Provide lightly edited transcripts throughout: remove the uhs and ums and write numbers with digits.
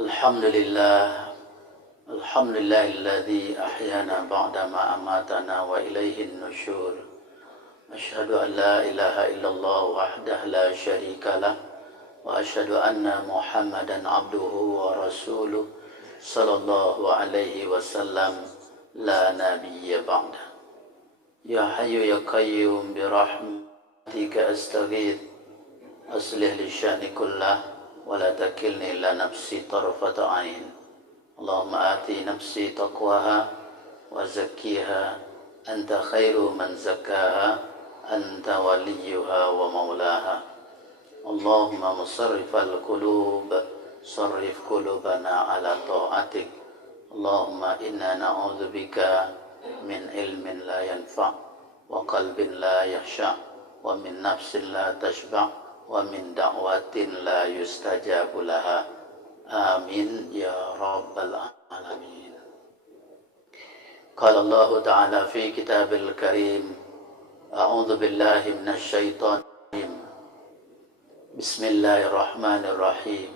Alhamdulillah, alhamdulillahilladzi ahyana ba'dama amatana wa ilaihin nusyur. Asyhadu an la ilaha illallah wahdahu la syarikalah wa asyhadu anna Muhammadan abduhu wa rasuluh sallallahu alaihi wasallam la nabiyya ba'da. Ya hayyu ya qayyum bi rahmatika astaghith aslih li sya'ni kullah wa la takilni ila nafsi tarfata ain. Allahumma ati nafsi taqwaha wa zakkiha anta khairu man zakkaha anta waliyuha wa maulaha. Allahumma musarrifal qulub sarrif qulubana ala ta'atik. Allahumma inna na'udzubika min ilmin la yanfa' wa qalbin la yakhsha' wa min nafsin la tashba' wa min da'watin la yustajabu laha. Amin ya rabbal alamin. Qala Allah ta'ala fi kitabil karim, a'udzu billahi minasy syaithanir rajim. Bismillahirrahmanirrahim.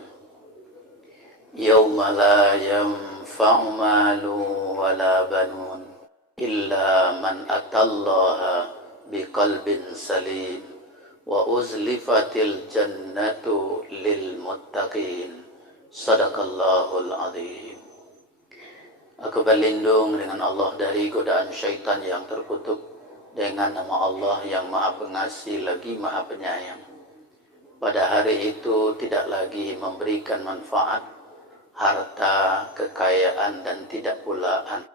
Yauma la yanfa'u malun wala banun illa man atallaha biqalbin salim wa uzlifatil jannatu lil muttaqin. Sadaqallahul azim. Aku berlindung dengan Allah dari godaan syaitan yang terkutuk, dengan nama Allah yang Maha Pengasih lagi Maha Penyayang. Pada hari itu tidak lagi memberikan manfaat harta, kekayaan, dan tidak pula anak,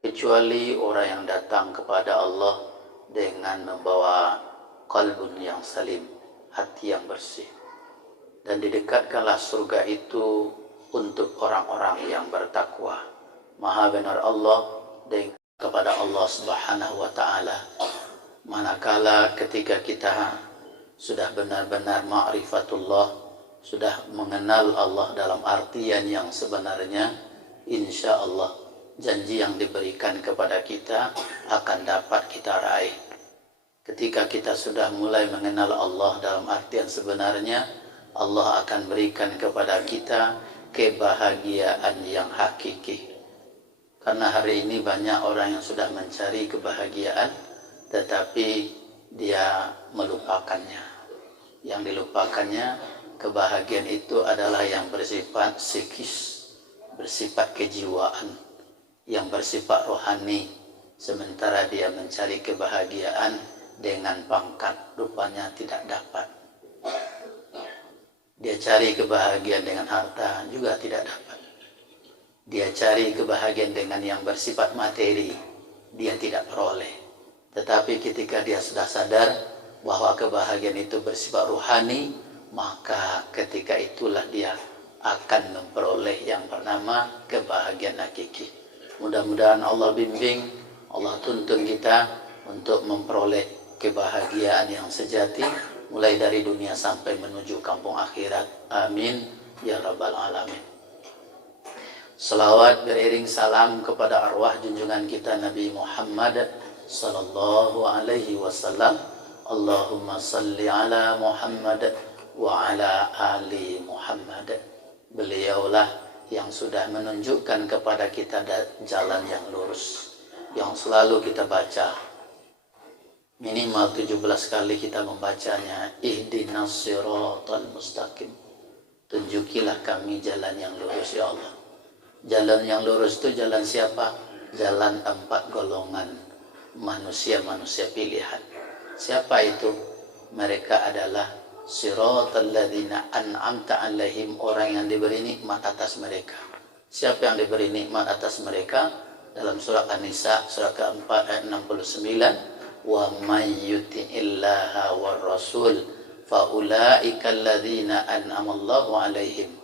kecuali orang yang datang kepada Allah dengan membawa qalbun yang salim, hati yang bersih. Dan didekatkanlah surga itu untuk orang-orang yang bertakwa. Maha benar Allah dengan kepada Allah Subhanahu wa ta'ala. Manakala ketika kita sudah benar-benar ma'rifatullah, sudah mengenal Allah dalam artian yang sebenarnya, insya Allah janji yang diberikan kepada kita akan dapat kita raih. Ketika kita sudah mulai mengenal Allah dalam artian sebenarnya, Allah akan berikan kepada kita kebahagiaan yang hakiki. Karena hari ini banyak orang yang sudah mencari kebahagiaan, tetapi dia melupakannya. Yang dilupakannya, kebahagiaan itu adalah yang bersifat psikis, bersifat kejiwaan, yang bersifat rohani. Sementara dia mencari kebahagiaan dengan pangkat, rupanya tidak dapat. Dia cari kebahagiaan dengan harta, juga tidak dapat. Dia cari kebahagiaan dengan yang bersifat materi, dia tidak peroleh. Tetapi ketika dia sudah sadar bahwa kebahagiaan itu bersifat ruhani, maka ketika itulah dia akan memperoleh yang bernama kebahagiaan hakiki. Mudah-mudahan Allah bimbing, Allah tuntun kita untuk memperoleh kebahagiaan yang sejati, mulai dari dunia sampai menuju kampung akhirat. Amin ya rabbal alamin. Salawat beriring salam kepada arwah junjungan kita Nabi Muhammad sallallahu alaihi wasallam. Allahumma salli ala Muhammad wa ala ali Muhammad. Beliaulah yang sudah menunjukkan kepada kita jalan yang lurus, yang selalu kita baca. Minimal 17 kali kita membacanya. Ihdinas siratal mustaqim. Tunjukilah kami jalan yang lurus ya Allah. Jalan yang lurus itu jalan siapa? Jalan 4 golongan manusia-manusia pilihan. Siapa itu? Mereka adalah siratal ladzina an'amta alaihim, orang yang diberi nikmat atas mereka. Siapa yang diberi nikmat atas mereka? Dalam surah An-Nisa surah keempat ayat 69, wa may yuti'illaha war rasul fa ulaika alladzina an'amallahu alaihim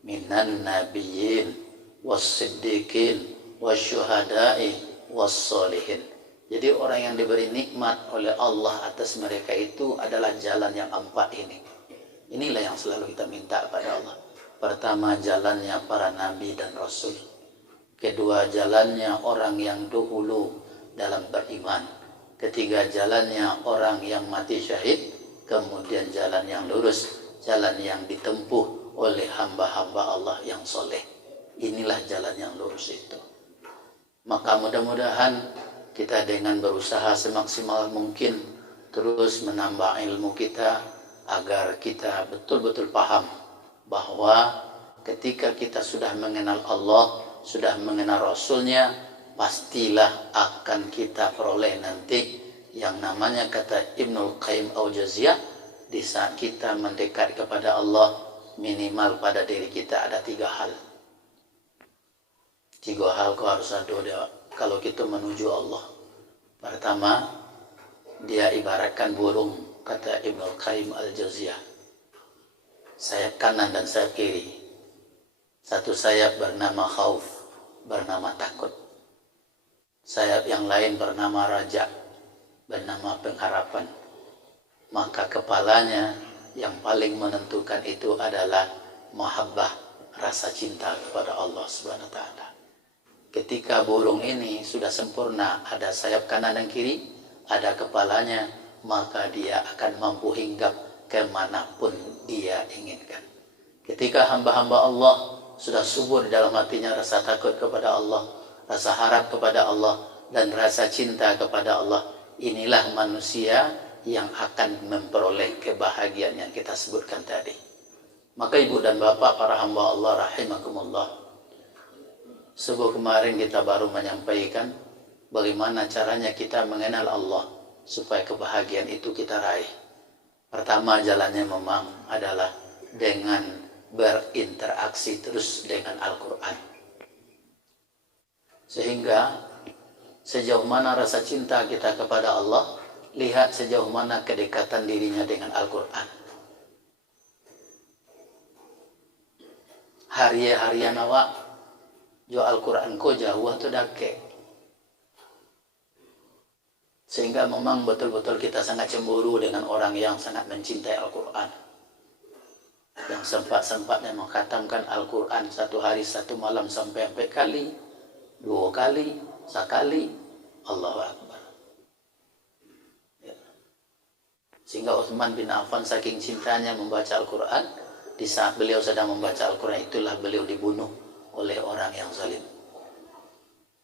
minan nabiyyin was siddiqin wasyuhada'i was solihin. Jadi orang yang diberi nikmat oleh Allah atas mereka itu adalah jalan yang 4 ini. Inilah yang selalu kita minta pada Allah. Pertama, jalannya para nabi dan rasul. Kedua, jalannya orang yang dahulu dalam beriman. Ketiga, jalannya orang yang mati syahid. Kemudian jalan yang lurus, jalan yang ditempuh oleh hamba-hamba Allah yang soleh. Inilah jalan yang lurus itu. Maka mudah-mudahan kita dengan berusaha semaksimal mungkin terus menambah ilmu kita agar kita betul-betul paham bahwa ketika kita sudah mengenal Allah, sudah mengenal Rasulnya, pastilah akan kita peroleh nanti yang namanya kata Ibnul Qayyim Al-Jauziyah, di saat kita mendekat kepada Allah, minimal pada diri kita ada 3 hal. 3 hal kau harus ada kalau kita menuju Allah. Pertama, dia ibaratkan burung, kata Ibnul Qayyim Al-Jauziyah. Sayap kanan dan sayap kiri. Satu sayap bernama khauf, bernama takut. Sayap yang lain bernama raja, bernama pengharapan. Maka kepalanya yang paling menentukan itu adalah mahabbah, rasa cinta kepada Allah Subhanahu wa taala. Ketika burung ini sudah sempurna, ada sayap kanan dan kiri, ada kepalanya, maka dia akan mampu hinggap kemanapun dia inginkan. Ketika hamba-hamba Allah sudah subur di dalam hatinya rasa takut kepada Allah, rasa harap kepada Allah, dan rasa cinta kepada Allah, inilah manusia yang akan memperoleh kebahagiaan yang kita sebutkan tadi. Maka ibu dan bapak para hamba Allah rahimakumullah, subuh kemarin kita baru menyampaikan bagaimana caranya kita mengenal Allah supaya kebahagiaan itu kita raih. Pertama jalannya memang adalah dengan berinteraksi terus dengan Al-Quran. Sehingga sejauh mana rasa cinta kita kepada Allah, lihat sejauh mana kedekatan dirinya dengan Al-Quran. Harian awak jo Al-Quran ko jauh atau dake. Sehingga memang betul-betul kita sangat cemburu dengan orang yang sangat mencintai Al-Quran, yang sempat-sempatnya mengkhatamkan Al-Quran 1 hari 1 malam sampai 4 kali, 2 kali, sekali. Allahu Akbar. Sehingga Utsman bin Affan saking cintanya membaca Al-Quran, di saat beliau sedang membaca Al-Quran itulah beliau dibunuh oleh orang yang zalim.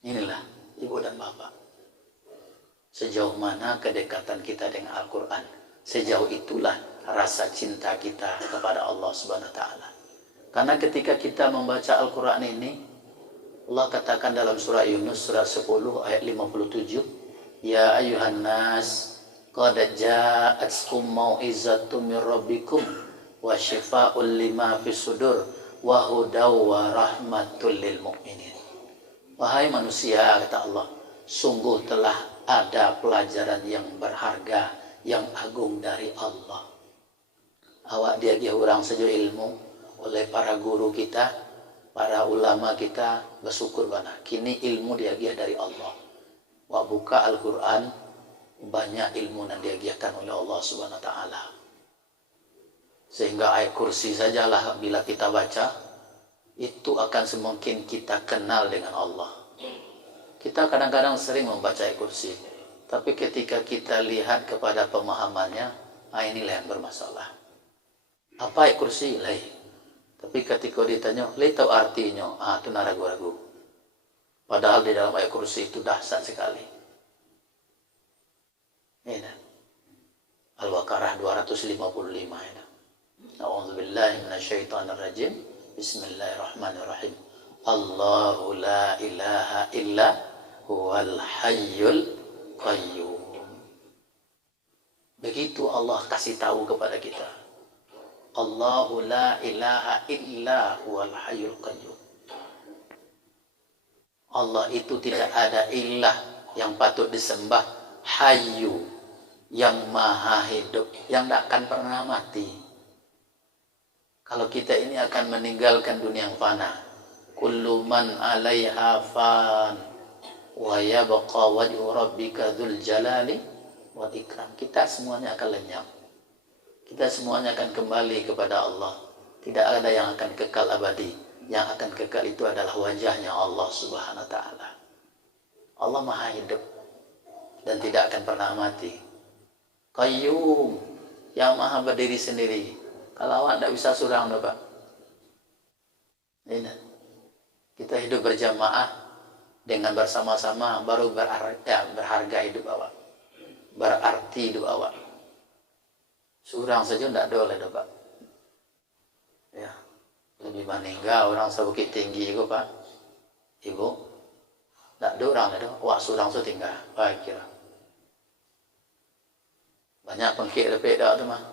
Inilah ibu dan bapak, sejauh mana kedekatan kita dengan Al-Quran, sejauh itulah rasa cinta kita kepada Allah Subhanahu wa taala. Karena ketika kita membaca Al-Quran ini, Allah katakan dalam surah Yunus surah 10 ayat 57, ya ayuhan nas qad ja'atkum mau'izatun mir rabbikum wa syifaa'un lima fis sudur wa hudaw wa rahmatul lil mu'minin. Wahai manusia, kata Allah, sungguh telah ada pelajaran yang berharga, yang agung dari Allah. Awak dia orang sejo ilmu oleh para guru kita, para ulama kita, bersyukur bana. Kini ilmu dia dari Allah. Wa buka Al-Quran, banyak ilmu yang diagiakan oleh Allah Subhanahu wa taala. Sehingga ayat kursi sajalah bila kita baca, itu akan semakin kita kenal dengan Allah. Kita kadang-kadang sering membaca ayat kursi, tapi ketika kita lihat kepada pemahamannya, inilah yang bermasalah. Apa ayat kursi? Lai. Tapi ketika ditanya, lai tahu artinya? Itu ragu-ragu. Padahal di dalam ayat kursi itu dahsyat sekali. Ini Al-Baqarah 255 ini. A'udzubillahi minasyaitonirrajim. Bismillahirrahmanirrahim. Allahu la ilaha illa huwal hayyul qayyum. Begitu Allah kasih tahu kepada kita. Allahu la ilaha illa huwal hayyul qayyum. Allah itu tidak ada ilah yang patut disembah, hayyu, yang maha hidup, yang tidak akan pernah mati. Kalau kita ini akan meninggalkan dunia yang fana, kullu man 'alaiha fan wa yabqa wajhu rabbika dzul jalali wal ikram. Kita semuanya akan lenyap. Kita semuanya akan kembali kepada Allah. Tidak ada yang akan kekal abadi. Yang akan kekal itu adalah wajahnya Allah Subhanahu wa taala. Allah maha hidup dan tidak akan pernah mati. Qayyum, yang maha berdiri sendiri. Kalau awak tidak bisa surang, Pak, Ini. Kita hidup berjamaah dengan bersama-sama baru berharga hidup awak. Berarti hidup awak. Seorang saja tidak ada oleh Pak. Ya. Lebih meninggal orang sebukit tinggi itu Pak. Ibu. Tak ada orang ada. Wak seorang tu tinggal. Baik kira. Banyak pengkik lepek dah tu mah.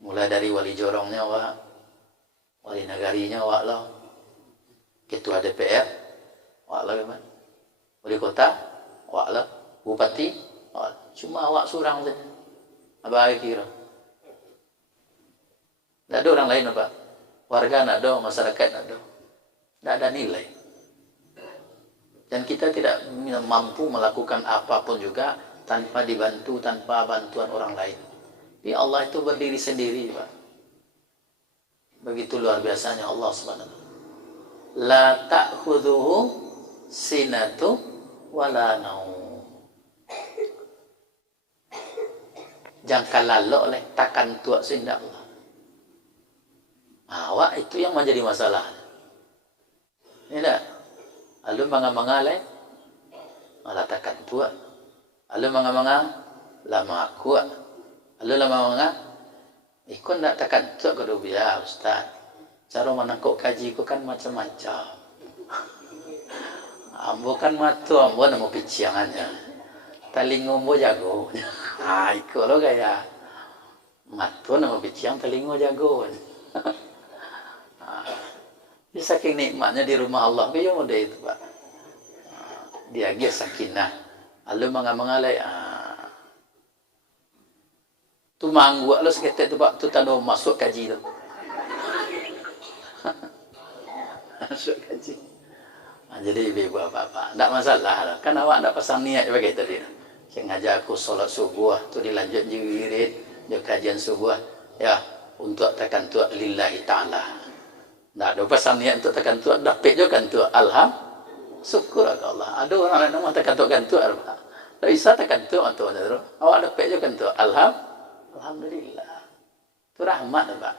Mulai dari wali jorongnya Wak. Wali negarinya Wak lah. Ketua DPR, awak lah kan. Wali kota, awak lah. Bupati, awak. Cuma awak seorang saja. Apa kira? Tak ada orang lain apa? Warga tak ada, masyarakat tak ada. Tak ada nilai. Dan kita tidak mampu melakukan apapun juga tanpa dibantu, tanpa bantuan orang lain. Tapi Allah itu berdiri sendiri, Pak. Begitu luar biasanya Allah Subhanahu. La ta'khudhuhu sinatu wala naum. Jangan lalok oleh takkan tuak sindak Allah. Awak itu yang menjadi masalah. Ini tak? Lalu manga-manga leh, malah takkan tuak. Lalu manga-manga lama kuat. Lalu lama-manga ikut tak takkan tuak ke biar Ustaz. Cara menangkap kaji ku kan macam-macam. Ambo kan matu, ambo nama piciangannya. Talingo mo jago. Ikut lo gaya. Matu nama piciang, talingo jago. Saking nikmatnya di rumah Allah. Kaya mo itu Pak. Dia agak sakinah. Lalu mengalai. Tu mangguak lo seketek tu Pak. Tu tanda masuk kaji tu. Masuk kaji. Jadi ibu bapak, tidak masalah. Kan awak tidak pasang niat sebagai tadi. Saya ngajak aku solat subuh, tu dilanjut jiwirid, dia kajian subuh. Ya, untuk tekan tuak lillahi ta'ala. Tidak ada pasang niat untuk tekan tuak, dapat juga kan tuak. Alhamdulillah, syukur ke Allah. Ada orang yang nak tekan tuak kan tuak. Tak bisa tekan tuak tu. Awak dapat juga kan tuak. Alhamdulillah. Itu rahmat Pak.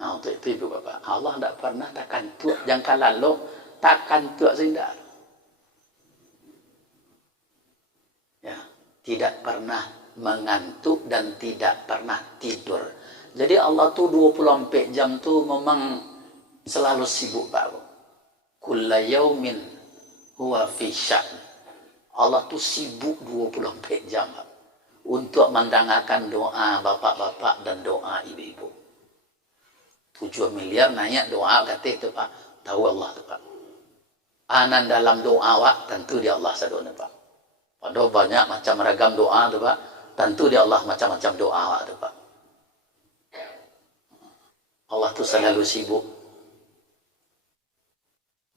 Nah, untuk itu ibu bapak, Allah tidak pernah takkan tuak, jangan lalu takkan tuak sindak. Ya, tidak pernah mengantuk dan tidak pernah tidur. Jadi Allah tu 24 jam tu memang selalu sibuk Pak. Kulla yaumin huwa fi sya'n. Allah tu sibuk 24 jam Pak, untuk mendengarkan doa bapak-bapak dan doa ibu-ibu. 7 miliar nanya doa kata itu Pak. Tahu Allah tu Pak. Anan dalam doa Pak, tentu dia Allah sadona Pak. Padahal banyak macam ragam doa tu Pak. Tentu dia Allah macam-macam doa Pak tu Pak. Allah tu selalu sibuk.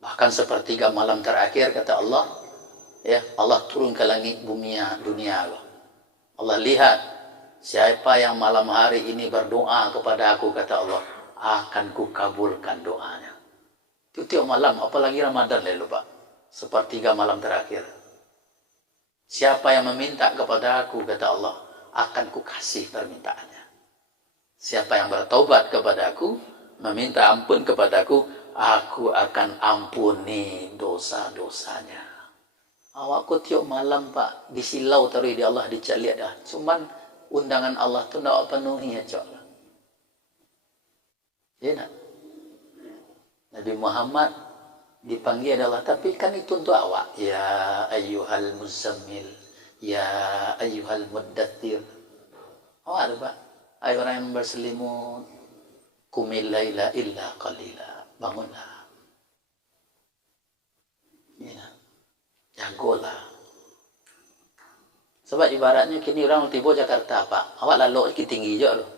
Bahkan sepertiga malam terakhir kata Allah, ya Allah turun ke langit dunia Allah lihat siapa yang malam hari ini berdoa kepada aku kata Allah, akan kukabulkan doanya. Itu tiap malam, apalagi Ramadan lalu Pak. Sepertiga malam terakhir. Siapa yang meminta kepada aku, kata Allah, akan kukasih permintaannya. Siapa yang bertaubat kepada aku, meminta ampun kepada aku akan ampuni dosa-dosanya. Awakku tiap malam Pak, disilau taruh di Allah, dicaliat dah. Cuman undangan Allah tu nak penuhi ya Cok. Ya nak? Nabi Muhammad dipanggil adalah, tapi kan itu untuk awak. Ya ayyuhal muzammil, ya ayyuhal muddathir. Awak ada Pak? Hai orang yang berselimut, qumil laila illa qalila. Bangunlah. Ya. Jagolah. Sebab ibaratnya kini orang tiba Jakarta Pak. Awak lalu tinggi je loh.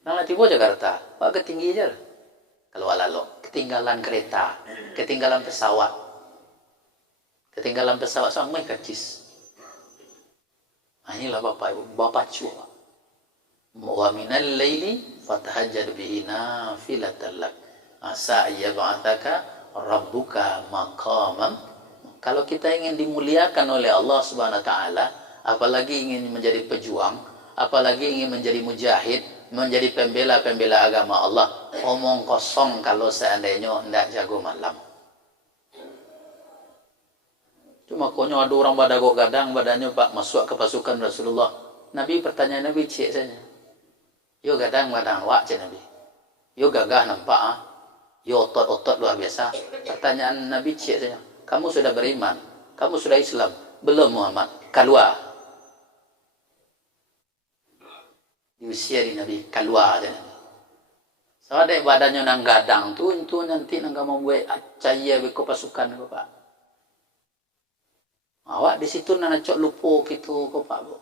Orang tiba Jakarta, awak ketinggi je. Kalau awak lalu, ketinggalan kereta, ketinggalan pesawat. Ketinggalan pesawat sama kacis. Inilah Bapak Ibu, Bapak Cua. Wa minal laili fatahajjad bihi nafilatan lak. Asa ayyab'atsaka rabbuka maqaman. Kalau kita ingin dimuliakan oleh Allah Subhanahu wa taala, apalagi ingin menjadi pejuang, apalagi ingin menjadi mujahid, menjadi pembela-pembela agama Allah, omong kosong kalau seandainya tidak jago malam. Cuma makanya ada orang badago gadang badannya Pak masuk ke pasukan Rasulullah. Nabi bertanya Nabi cik saja. Yo gadang badang wak cik Nabi. Yo gagah nampak ah. Yo otot-otot luar biasa. Pertanyaan Nabi cik saja. Kamu sudah beriman? Kamu sudah Islam? Belum Muhammad. Keluar. Diusia di Nabi keluar aja Nabi. So ada badannya nang gadang tu itu nanti nang kamu buat caya beko pasukan ko Pak. Awak di situ nana cok lupo gitu ko Pak Bu.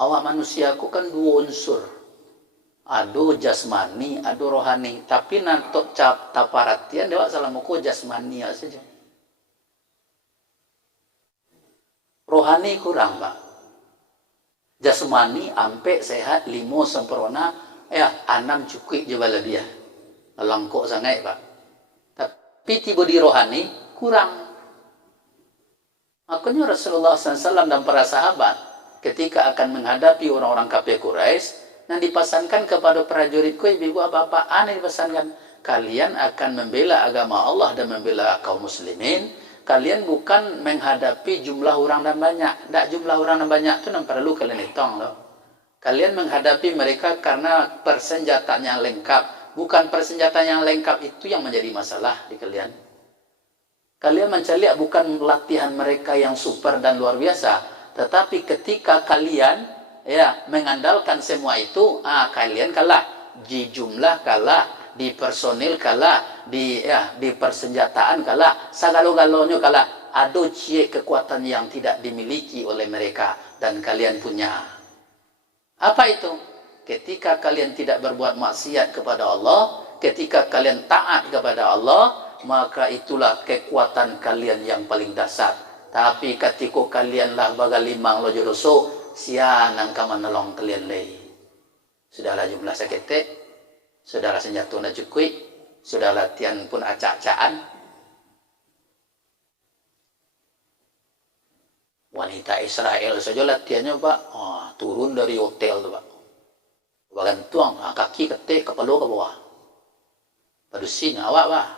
Awak manusia ku kan dua unsur. Ado jasmani, ado rohani. Tapi nantok cap taparatian dewa salamuku jasmani saja. Rohani kurang Pak. Jasmani ampe sehat limo sempurna. Ya, 6 cukup je bala dia. Langkok sangat Pak. Tapi tiba di rohani kurang. Makanya Rasulullah SAW dan para sahabat ketika akan menghadapi orang-orang kafir Quraisy yang dipesankan kepada prajuritku, ibu bapak aneh dipesankan, kalian akan membela agama Allah dan membela kaum muslimin. Kalian bukan menghadapi jumlah orang dan banyak. Tak jumlah orang dan banyak itu tidak perlu kalian hitung loh. Kalian menghadapi mereka karena persenjataan yang lengkap. Bukan persenjataan yang lengkap itu yang menjadi masalah di kalian. Kalian mencari bukan latihan mereka yang super dan luar biasa. Tetapi ketika kalian mengandalkan semua itu, kalian kalah. Di jumlah kalah, di personil kalah, di persenjataan kalah, sagalo-galonya kalah. Ada kekuatan yang tidak dimiliki oleh mereka dan kalian punya. Apa itu? Ketika kalian tidak berbuat maksiat kepada Allah, ketika kalian taat kepada Allah, maka itulah kekuatan kalian yang paling dasar. Tapi ketika kalianlah bagai limang lojo doso, sianang kaman nolong kalian lagi. Sudahlah jumlah sakete, sudahlah senjata na cukup, sudah latihan pun acak-acakan. Wanita Israel saja latihannya Pak, turun dari hotel tuh Pak. Bagan tuang, kaki ketik, kepala ke bawah. Padusin awak Pak.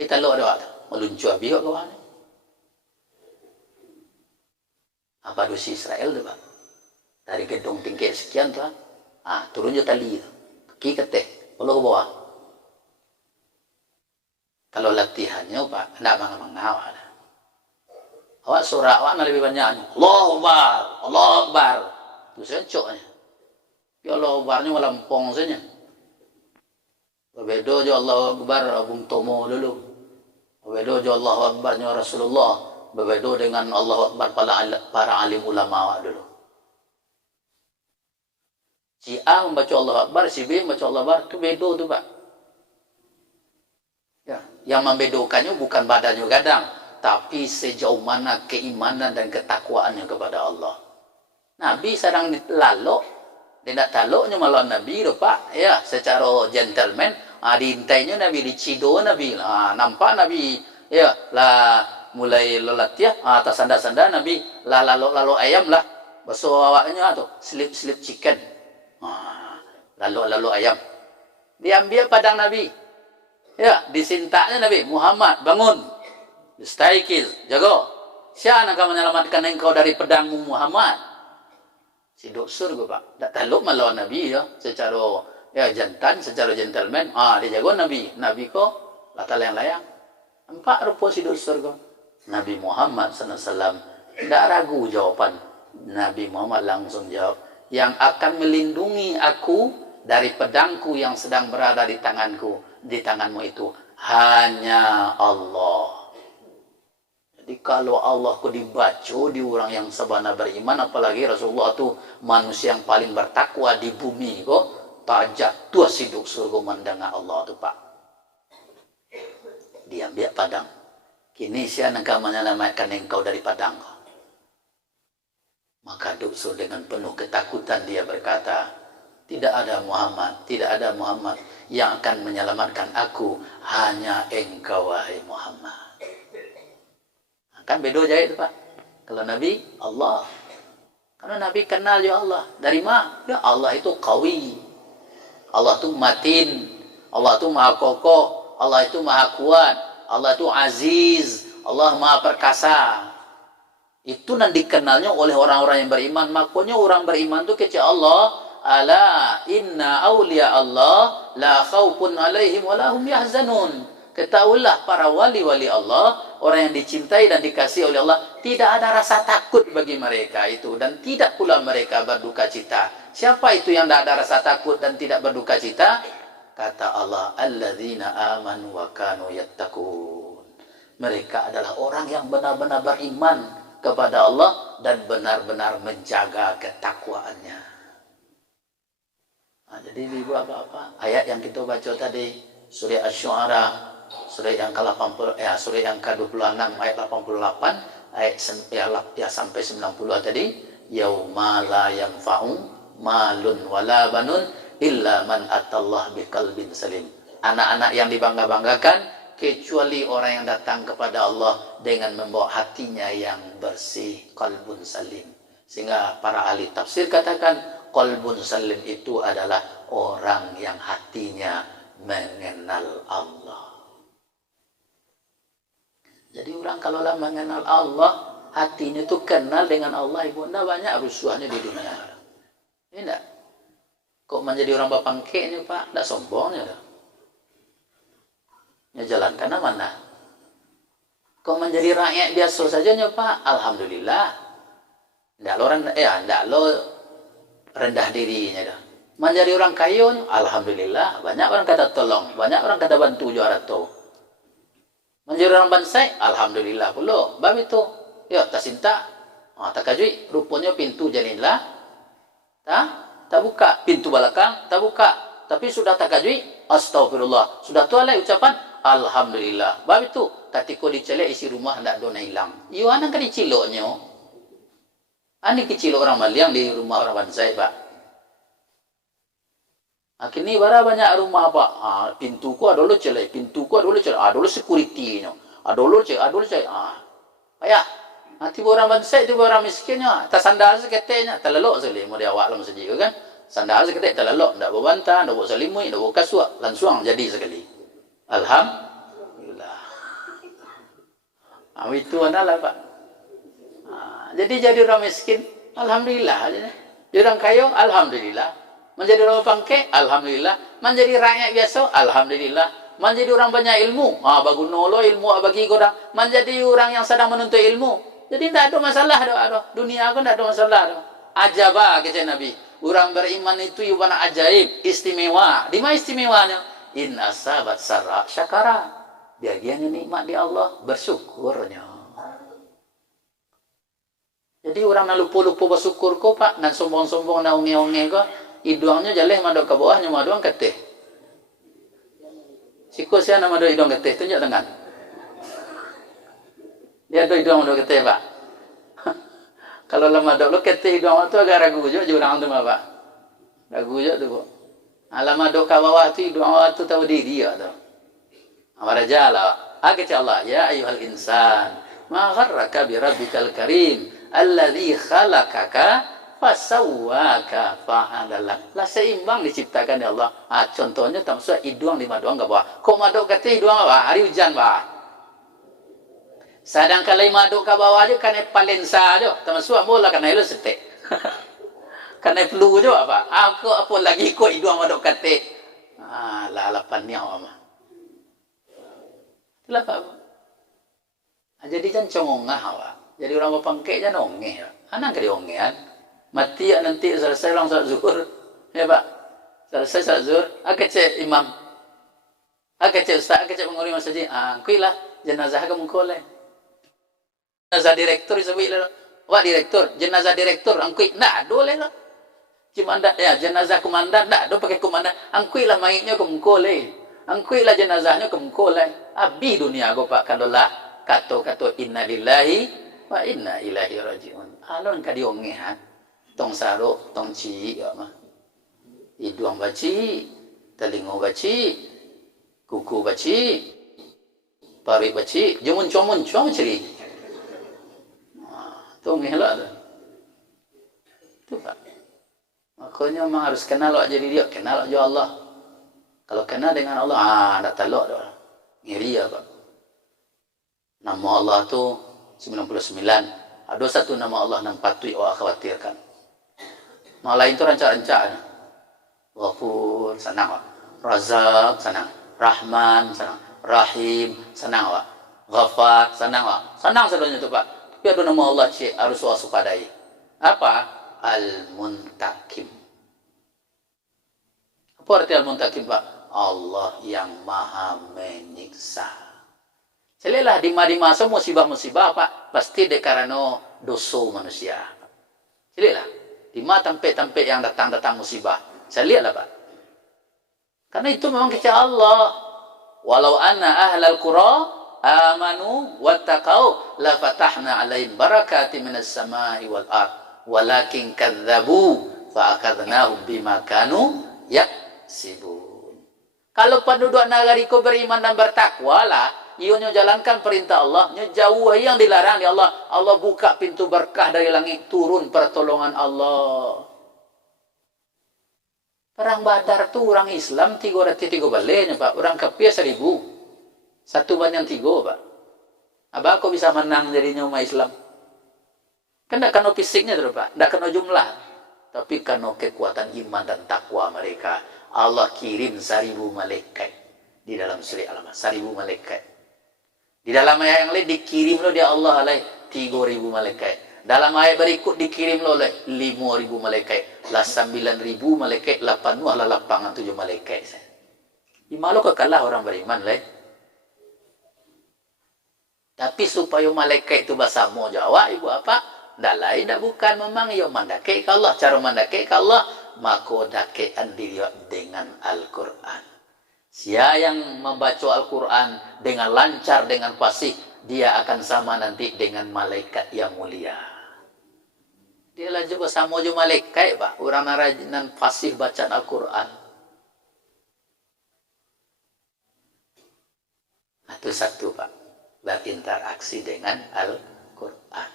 Kita lo ada waktu meluncur biok ke bawah. Apa dosi Israel tuh Pak? Dari gedung tinggi sekian tuh, turun je tali, kaki ketik, kepala ke bawah. Kalau latihannya Pak, tidak mengawal. Awak surah awak lebih banyak. Allahu Akbar, Allahu Akbar. Itu saya coknya. Ya Allahu Akbarnya melampong saja. Berbeda je Allahu Akbar Bung Tomo dulu. Berbeda je Allahu Akbarnya Rasulullah. Berbeda dengan Allahu Akbar para alim ulama awak dulu. Si A membaca Allahu Akbar, si B membaca Allahu Akbar, itu beda tu Pak. Ya, yang membedakannya bukan badannya gadang, tapi sejauh mana keimanan dan ketakwaannya kepada Allah. Nabi sedang lalu, tidak taluknya malah Nabi tu Pak. Ya, secara gentleman, diintainya Nabi, dicido Nabi. Nampak Nabi, ya lah mulai lelatiah, atas sanda-sanda Nabi, lah lalu ayam lah. Basuh awaknya tu, slip chicken. Lalu ayam. Diambil padang Nabi. Ya, disintaknya Nabi, Muhammad bangun. Staikiz, jago. Siapa akan menyelamatkan engkau dari pedangmu Muhammad? Si doksur gue Pak. Tak taluk melawan Nabi ya. Secara jantan, secara gentleman. Dia jago Nabi. Nabi kok latar layang-layang. Empat rupa si doksur gue. Nabi Muhammad SAW. Tidak ragu jawaban. Nabi Muhammad langsung jawab. Yang akan melindungi aku dari pedangku yang sedang berada di tanganku. Di tanganmu itu. Hanya Allah. Jadi kalau Allah ku dibaca di orang yang sebenar beriman, apalagi Rasulullah itu manusia yang paling bertakwa di bumi kok, tajak tua siduk surga mendengar Allah itu Pak. Diambil padang. Kini siapa yang menyelamatkan engkau dari padang. Maka doksur dengan penuh ketakutan dia berkata, tidak ada Muhammad yang akan menyelamatkan aku, hanya engkau wahai Muhammad. Kan beda jaya itu Pak. Kalau Nabi, Allah. Karena Nabi kenal ya Allah. Dari mana? Ya Allah itu qawi. Allah itu matin, Allah itu maha kokoh, Allah itu maha kuat, Allah itu aziz, Allah maha perkasa. Itu nanti dikenalnya oleh orang-orang yang beriman. Makanya orang beriman itu kecil Allah, ala inna awliya Allah la khawfun alaihim wa lahum yahzanun. Ketahuilah para wali-wali Allah, orang yang dicintai dan dikasihi oleh Allah, tidak ada rasa takut bagi mereka itu, dan tidak pula mereka berduka cita. Siapa itu yang tidak ada rasa takut dan tidak berduka cita? Kata Allah, alladzina amanu wa kanu yattaqun. Mereka adalah orang yang benar-benar beriman kepada Allah dan benar-benar menjaga ketakwaannya. Nah, jadi ibu apa-apa, ayat yang kita baca tadi, surah Asy-Syu'ara, surah yang ke-80, surah yang ke-26 ayat 88, ayat sampai 90 tadi, yauma la yanfa'u malun wala banun illa man atallah biqalbin salim. Anak-anak yang dibangga-banggakan kecuali orang yang datang kepada Allah dengan membawa hatinya yang bersih, qalbun salim. Sehingga para ahli tafsir katakan qalbun salim itu adalah orang yang hatinya mengenal Allah. Jadi orang kalau lah mengenal Allah, hatinya itu kenal dengan Allah, ibu anda banyak rusuhnya di dunia. Ini enggak? Kok menjadi orang bapangke ini Pak? Enggak sombongnya dah. Ya jalan karena mana? Kok menjadi rakyat biasa saja Pak? Alhamdulillah. Enggak lo enggak lo rendah dirinya dah. Menjadi orang kaya, alhamdulillah, banyak orang kata tolong, banyak orang kata bantu juara tu. Menjadi orang bansai, alhamdulillah pula. Bab itu, ya tak cinta, tak kajui, rupanya pintu jalinlah, tak buka, pintu belakang tak buka, tapi sudah tak kajui, astagfirullah, sudah tu alai ucapan, alhamdulillah. Bab itu, ketika dicelek isi rumah tak dona hilang. Iyo anak kan diciloknya, ani kecil orang maliang di rumah orang bansai Pak. Kini bara banyak rumah Pak. Pintuku ada lo celai, pintuku ada lo celai, ada lo security-nya, ada lo cek. Ayah, nanti orang bansai, tu orang miskinnya, tak sandal seketenya, tak lelok sekali. Mau dia awak lah masjid kan? Sandal seketek tak lelok, tak bawa bantal, tak bawa selimut, tak bawa kasut, langsung jadi sekali. Alhamdulillah. Itu adalah Pak. Jadi orang miskin, alhamdulillah. Jadi orang kaya, alhamdulillah. Menjadi orang pangke, alhamdulillah. Menjadi rakyat biasa, alhamdulillah. Menjadi orang banyak ilmu, baguna lo ilmu bagi orang. Menjadi orang yang sedang menuntut ilmu, jadi tidak ada masalah dah. Dunia aku tidak ada masalah dah. Ajabah kata Nabi, orang beriman itu yubana ajaib, istimewa. Di mana istimewanya? In asabat sarra syakara. Bagiannya nikmat di Allah, bersyukurnya. Jadi orang nak lupa-lupa bersyukur ko Pak, dan sombong-sombong nak unge-unge ko, hidungnya jaleh madok ke bawahnya maduang keteh. Siku saya nama madok hidung keteh, tunjuk tangan. Dia ada hidung madok keteh Pak. Kalau lama madok lo keteh hidung tu agak ragu je orang tu mah Pak. Ragu je tu kok. Alam madok ke bawah tu hidung tu tahu diri ya tu. Amara jala. Kata Allah, ya ayyuhal insan, ma gharraka bi rabbikal karim alladzi khalaqaka fasawwaka fa'adalak. Lah seimbang diciptakan ya Allah. Contohnya maksud hidung di maduang ke bawah. Kok maduk kata hidung apa? Hari hujan bah. Sadang kalau maduk ke bawah aja kan palensa aja. Termasuk bola kan elo setek. Kan flu je apa? Aku apa lagi kok hidung maduk kata. Lah lapan ni awak mah. Itulah apa? Jadi jangan congongah awak. Jadi orang bapangke jangan ongeh. Anak kali ongehan. Mati ya nanti selesai lang salat zuhur. Ya Pak. Selesai salat zuhur, cek imam. Cek ustaz, cek pengurus masjid. Kuilah jenazah kamu koleh. Jenazah direktur disebut lah. Wah direktur, jenazah direktur angkui ndak boleh lah. Cuma ndak ya jenazah komandan ndak do pakai komandan. Angkui lah mayitnya kamu koleh. Angkui lah jenazahnya kamu koleh. Abi dunia go Pak kalau lah kata inna lillahi wa inna ilaihi rajiun. Alon ka diongehan. Tong saruk, tong ci, apa? Hidung baci, telinga baci, kuku baci, pari baci, jemun-jemun ceri. Tu ngelak tu. Tu Pak. Makanya memang harus kenal jadi dia, kenal aja Allah. Kalau kenal dengan Allah, tak telok dah. Ngiri apa? Nama Allah tu 99. Ada satu nama Allah yang patut awak khawatirkan. Nama lain tu rancak-rancak. Ghafur, senang awak. Razak, senang. Rahman, senang. Rahim, senang awak. Ghafar, senang awak. Senang sebenarnya tu Pak. Tapi ada nama Allah cik harus awak supadai. Apa? Al-Muntakim. Apa arti Al-Muntakim Pak? Allah yang maha menyiksa. Selilah dima-dima semua musibah-musibah Pak. Pasti karena dosa manusia. Selilah. Dima tempat-tempat yang datang-datang musibah. Selilah Pak. Karena itu memang kecil Allah. Walau anna ahlal qura amanu wattaqau la fatahna alaihim barakati minas samai wal ard walakin kadzabu fa akadnahum bima kanu yaksibun. Kalau penduduk negeri ko beriman dan bertakwa lah, ia jalankan perintah Allah, jauhi yang dilarang di Allah. Allah buka pintu berkah dari langit, turun pertolongan Allah. Perang Badar tu orang Islam 300 balenya Pak, orang kafir 1000. 1-3 Pak. Apa aku bisa menang jadinya umat Islam? Kan tak kena fisiknya tu Pak, tak kena jumlah. Tapi kena kekuatan iman dan takwa mereka. Allah kirim 1000 malaikat di dalam surah Al-Anfal. 1000 malaikat. Di dalam ayat yang lain dikirim oleh Allah oleh 3000 malaikat. Dalam ayat berikut dikirim oleh 5000 malaikat. Lah 9000 malaikat, 8 lah lapangan 7 malaikat. Imalu kekalah orang beriman lah. Tapi supaya malaikat itu bersama Jawa, ibu apa? Dah lain dah bukan memang ia mandake ke Allah. Cara mandake ke Allah, maka dakean diri dengan Al-Quran. Siapa yang membaca Al-Quran dengan lancar, dengan fasih, dia akan sama nanti dengan malaikat yang mulia. Dia lah juga sama juga malaikat Pak. Orang rajinan fasih bacaan Al-Quran. Itu satu Pak. Berinteraksi dengan Al-Quran.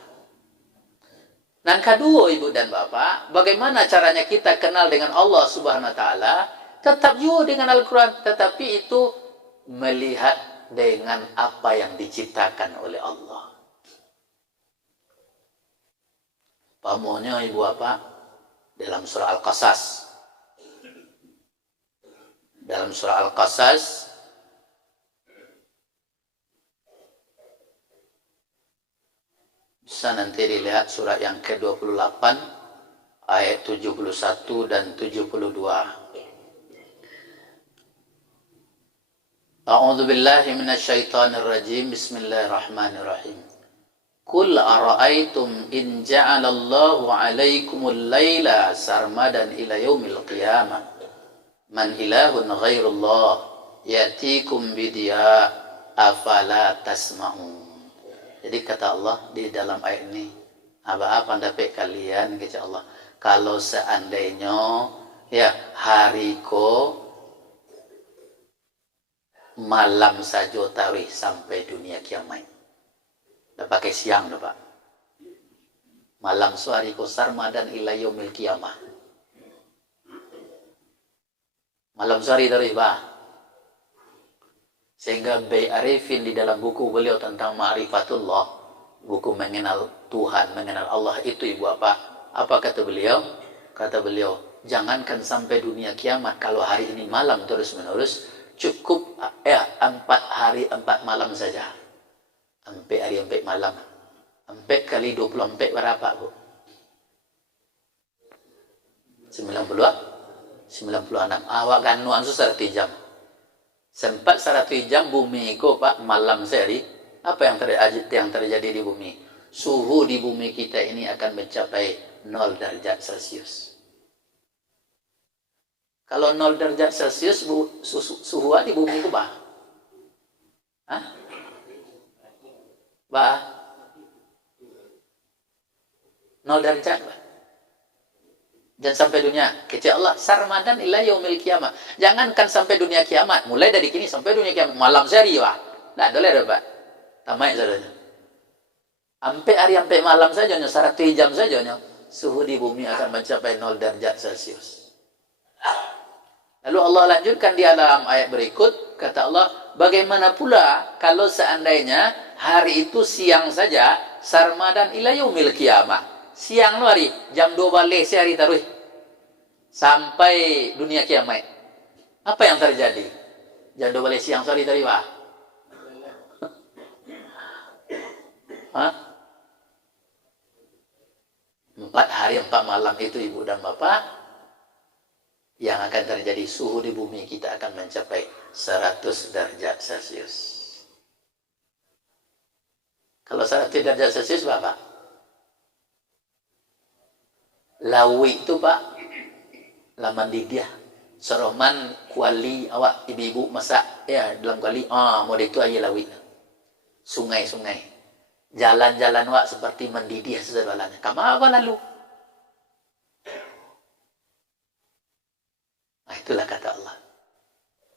Dan kedua Ibu dan Bapak, bagaimana caranya kita kenal dengan Allah Subhanahu Wa Taala? Tetap juga dengan Al-Quran, tetapi itu melihat dengan apa yang diciptakan oleh Allah. Pamonya Ibu Bapak, dalam surah Al-Qasas. Dalam surah Al-Qasas, bisa nanti dilihat surat yang ke-28, ayat 71 dan 72. A'udzu billahi minasyaitonir rajim. Bismillahirrahmanirrahim. Qul ara'aytum in ja'alallahu 'alaikumul laila sarmadan ila yaumil qiyamah man ilahun ghairullah ya'tikum bidiya afala tasma'un. Jadi kata Allah di dalam ayat ini, apa pendapat kalian kata Allah, kalau seandainya ya hari ko malam saja tarikh sampai dunia kiamat. Dah pakai siang dah Pak. Malam suari ko sarmadan ila yaumil qiyamah. Malam suari tarikh Pak. Sehingga Bay Arifin di dalam buku beliau tentang Ma'rifatullah, buku mengenal Tuhan, mengenal Allah itu Ibu apa kata beliau? Kata beliau, jangankan sampai dunia kiamat, kalau hari ini malam terus menerus, cukup 4 hari 4 malam saja. 4 hari 4 malam. 4 kali 24 berapa Bu? 96. Awak ganuan susah 1 jam. Sempat 100 jam bumi ko Pak malam sehari. Apa yang terjadi di bumi? Suhu di bumi kita ini akan mencapai 0 derajat Celcius. Kalau 0 derajat Celcius suhu di bumi ko Pak? Hah? Pak? 0 derajat Pak. Jangan sampai dunia kecil Allah sarmadan ila yaumil kiamat. Jangankan sampai dunia kiamat, mulai dari kini sampai dunia kiamat malam sehari Pak. Tak boleh dah Pak. Tamai saja. Sampai hari sampai malam saja 100 jam saja suhu di bumi akan mencapai 0 derajat Celcius. Lalu Allah lanjutkan di dalam ayat berikut, kata Allah, bagaimana pula kalau seandainya hari itu siang saja, sarmadan ila yaumil qiyamah. Siang lu hari, jam 2 balik sehari taruh sampai dunia kiamat. Apa yang terjadi? Jam 2 balik siang sehari tadi, Pak? Hah? 4 hari 4 malam itu Ibu dan Bapak, yang akan terjadi suhu di bumi kita akan mencapai 100 derajat Celcius. Kalau 100 derajat Celcius Bapak, lawi itu Pak, laman didiah, seroman kuali awak ibu-ibu masak ya dalam kuali, model itu aja lawi. Sungai-sungai, jalan-jalan awak seperti mendidih sejalannya. Kamu apa lalu? Nah, itulah kata Allah.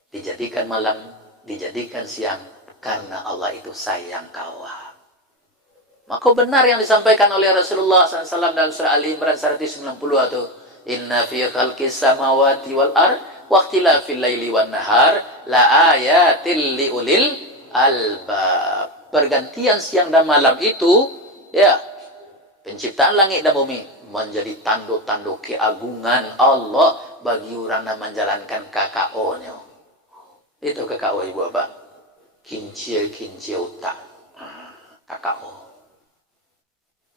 Dijadikan malam, dijadikan siang, karena Allah itu sayang kawa. Maka benar yang disampaikan oleh Rasulullah SAW dalam surah Ali Imran 190 itu. Inna fi khalqis samawati wal ard wa ikhtilafil laili wan nahar la ayatil liulil albab. Pergantian siang dan malam itu, ya, penciptaan langit dan bumi menjadi tanduk-tanduk keagungan Allah bagi orang yang menjalankan KKO-nya. Itu KKO Ibu Bapak. Kincil-kincil tak. KKO.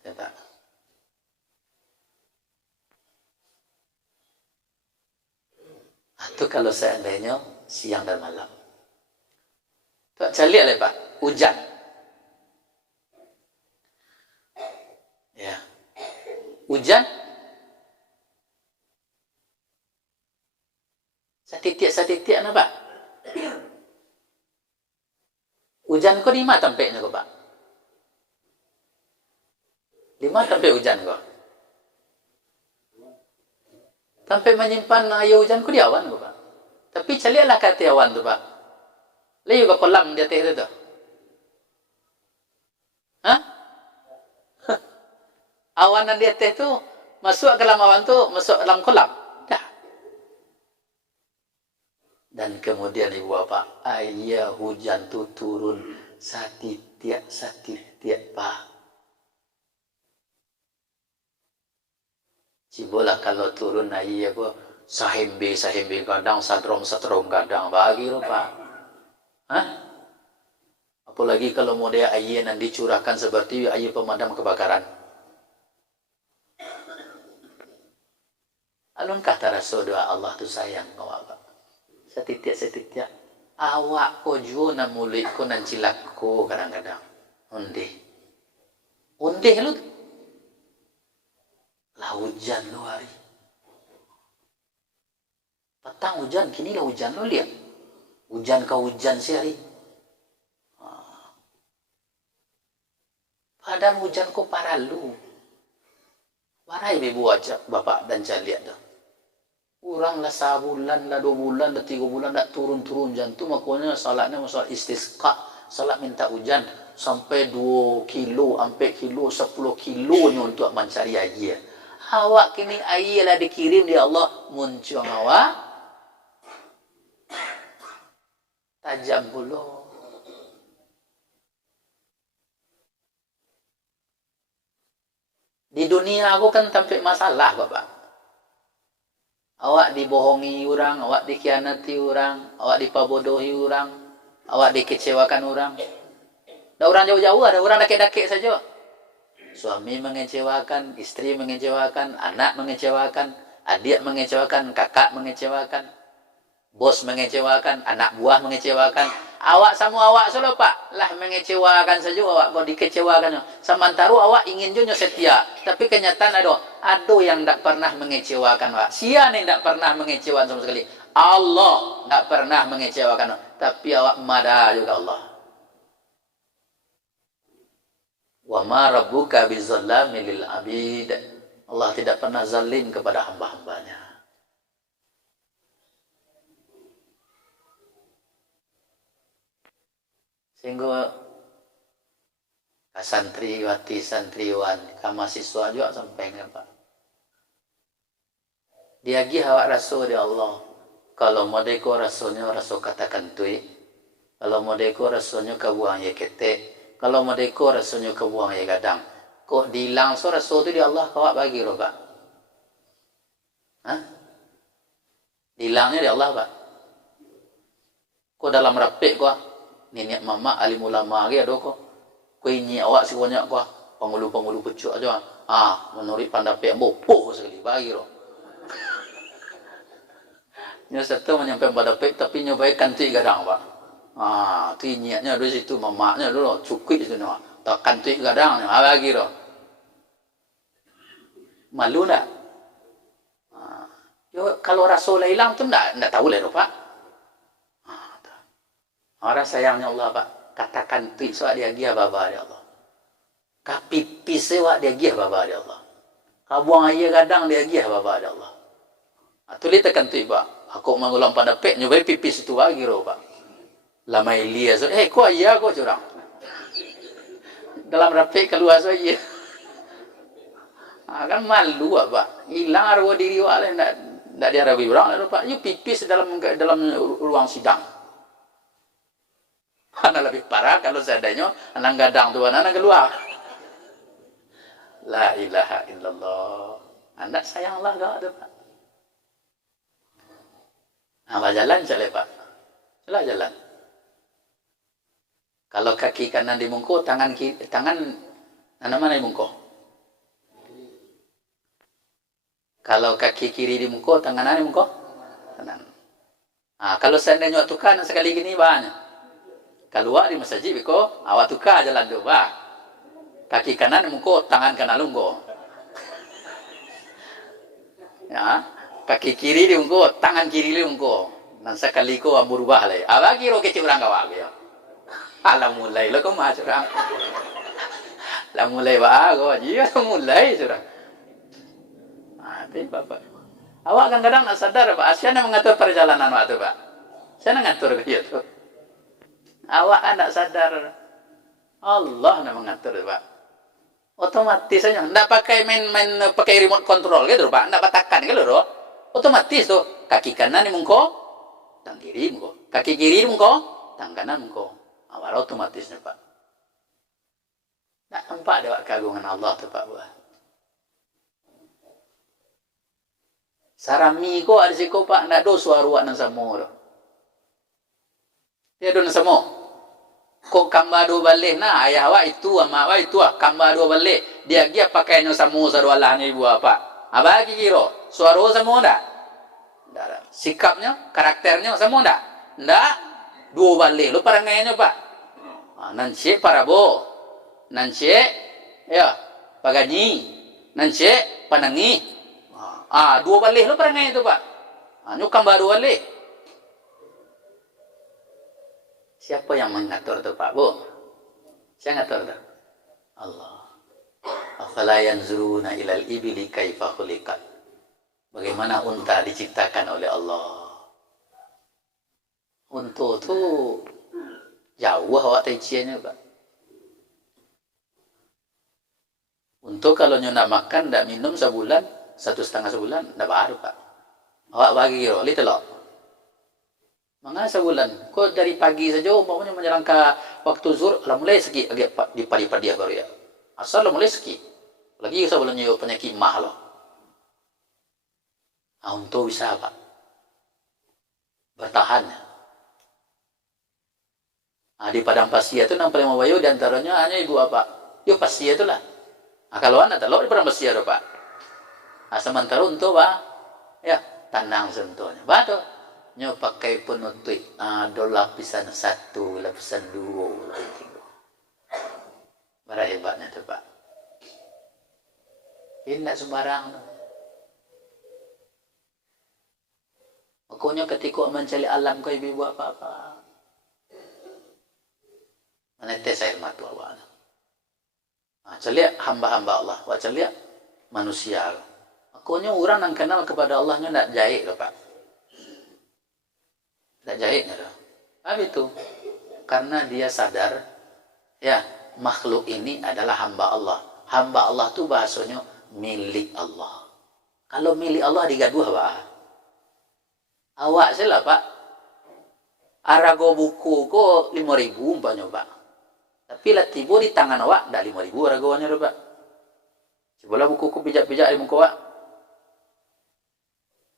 Ternyata. Itu kalau seandainya siang dan malam. Pak, saya lihat Pak, hujan. Ya. Hujan Setitik-setitik apa? Hujan kau di mana tampaknya kau Pak? Di mana tampak hujan kau? Tampak menyimpan air hujan kau di awan kau Pak. Tapi calilah kata awan tu Pak. Lalu kau kolam di atas itu. Hah? Awan yang di atas tu masuk ke dalam awan tu, masuk dalam kolam. Dan kemudian Ibu Bapak, air hujan itu turun satitik Pak. Cibola kalau turun air apa, sahimbe kadang, sadrom kadang, bagi loh Pak. Hah? Apalagi kalau model air yang dicurahkan seperti air pemadam kebakaran. Alangkah Rasul doa Allah tu sayang kau Pak. Setitik awak ko jo na mulik ko nan cilak ko kadang-kadang undih lu lah hujan lu hari petang hujan kini lah hujan lu lihat hujan kau hujan sehari padahal hujan ko parah lu warai ibu aja bapak dan saya lihat dah. Kurang lah sebulan, lah 2 bulan, lah 3 bulan, tak turun-turun jantung. Makanya salatnya masalah istisqa, salat minta hujan sampai 2 kilo, sampai kilo, 10 kilo untuk mencari air. Awak kini air lah dikirim di Allah, muncul awak tajam pula. Di dunia aku kan sampai masalah Bapak. Awak dibohongi orang, awak dikhianati orang, awak dipabodohi orang, awak dikecewakan orang. Ada orang jauh-jauh, ada orang dakik-dakik saja. Suami mengecewakan, istri mengecewakan, anak mengecewakan, adik mengecewakan, kakak mengecewakan, bos mengecewakan, anak buah mengecewakan. Awak sama awak solo Pak, lah mengecewakan saja awak kau dikecewakan. Sementara awak ingin juga setia, tapi kenyataan ada yang tidak pernah mengecewakan awak. Siapa yang tidak pernah mengecewakan sama sekali? Allah tidak pernah mengecewakan awak. Tapi awak madah juga Allah. Wa ma rabbuka bizallamin lil abid. Allah tidak pernah zalim kepada hamba-hambanya. Sehingga santriwati santriwan, mahasiswa juga sampai Pak. Dia gi awak rasul dia Allah. Kalau modeko rasulnya rasul katakan tui. Kalau modeko rasulnya kebuang ye ketek. Kalau modeko rasulnya kebuang ye gadang. Kok dihilang so rasul tu dia Allah kawak bagi roh Pak. Hah? Dihilangnya dia Allah Pak. Kok dalam rapik kok nenek mama alim ulama ge ado kok. Ko ini awak si banyak kok pengulu-pengulu pucuk aja. Menurut pendapat bopoh sekali bagi roh. Nya satu menyampai pada pek tapi nyobai kanti gadang Pak. Tu niatnya dari situ mamaknya dulu cukik itu nah. Tak kanti gadang bagi roh. Malu tak? Kalau Rasul hilang tu enggak tahu lah Pak. Orang sayangnya Allah Pak. Katakan tu soal dia gia baba dia Allah. Kapipis sewak dia gia baba dia Allah. Kabuang air gadang dia gia baba dia Allah. Tulis tekan tu Pak. Aku mengulang pada pek nyobai pipis itu lagi roh Pak. Lama Elia so, kau ayah kau curang. Dalam rapik keluar saja. Kan malu Pak. Hilang arwah diri wak lah ndak diarabi orang lah Pak. You pipis dalam ruang sidang. Mana lebih parah kalau seandainya anak gadang tu anak keluar. La ilaha illallah. Anda sayanglah gak ada Pak. Apa jalan salah Pak? Salah jalan. Kalau kaki kanan dimungkuk, tangan mana dimungkuk? Kalau kaki kiri dimungkuk, tangan mana dimungkuk? Kanan. Kalau seandainya tukar sekali gini banyak. Keluar di masjid biko, awak tukar jalan tu bah. Kaki kanan mungkuk, tangan kanan lunggu. Ya, kaki kiri diungkuk, tangan kiri diungkuk. Dan sekali ko berubah lagi. Abagi ro kecil orang kawak ya. Alam mulai lo kau mah curang. Lah mulai bah ko, dia mulai curang. Tapi Bapak. Awak kadang-kadang nak sadar Pak, siapa mengatur perjalanan waktu Pak? Siapa ngatur dia tu? Awak nak sadar Allah nak mengatur Pak. Otomatis saja. Ndak pakai main pakai remote control gitu Pak. Ndak patakan gitu loh. Otomatis tuh kaki kanan mungko, tangan kiri mungko. Kaki kiri mungko, tangan kanan mungko. Awal otomatisnya Pak. Ndak nampak dia keagungan Allah tu Pak buah. Sarami ko ada siko Pak ndak do suara nang samo. Dia do nang samo. Kok kamba dua balik nah ayah awak itu ama awak itu kamba dua balik dia pakainya samu sadualahnya ibu apa abagi kiro suara sama ndak sikapnya karakternya sama ndak dua balik lu parangainya Pak nanti parabo nanti ya pagani nanti panangi dua balik lu parangainya itu Pak nyukam baru balik. Siapa yang mengatur itu Pak Bu? Siapa ngatur itu? Allah. Afala yanzuruna ilal ibili kaifa khuliqat. Bagaimana unta diciptakan oleh Allah. Unta itu jauh awak taiciannya Pak. Unta kalau nak makan, nak minum sebulan, 1,5 sebulan, tak baru Pak. Awak bagi roli telok. Maka sebulan, kau dari pagi saja, umpamanya menjelang ke waktu zuhur, lah mulai segi agak di padi-padi baru ya. Asal lah mulai segi. Lagi sebelumnya penyakit mah loh. Untuk bisa Pak bertahan. Di padang pasir itu nampak lima bayu, diantaranya hanya ibu apa? Yo pasir itulah. Kalau anak telur di padang pasir Pak. Sementara untuk Pak, ya tanang sentuhnya. Batu. Nyo pakai penutup ada lapisan 1, lapisan 2, lapisan 3. Berapa hebatnya tu Pak. Ini tak sembarang. Makanya ketika mencari alam kau ibu buat apa-apa. Menetes air mata awak. Cari hamba-hamba Allah. Cari manusia. Makanya orang yang kenal kepada Allahnya tak jahit ke Pak. Tak jahitnya dah. Apa itu? Karena dia sadar, ya makhluk ini adalah hamba Allah. Hamba Allah tu bahasanya milik Allah. Kalau milik Allah digaduh Pak. Awak sila Pak. Arago buku ko 5.000 umpamanya Pak. Tapi lah tiba di tangan awak dak 5.000 aragonya Pak. Sebelah buku ku pijak-pijak di muka awak.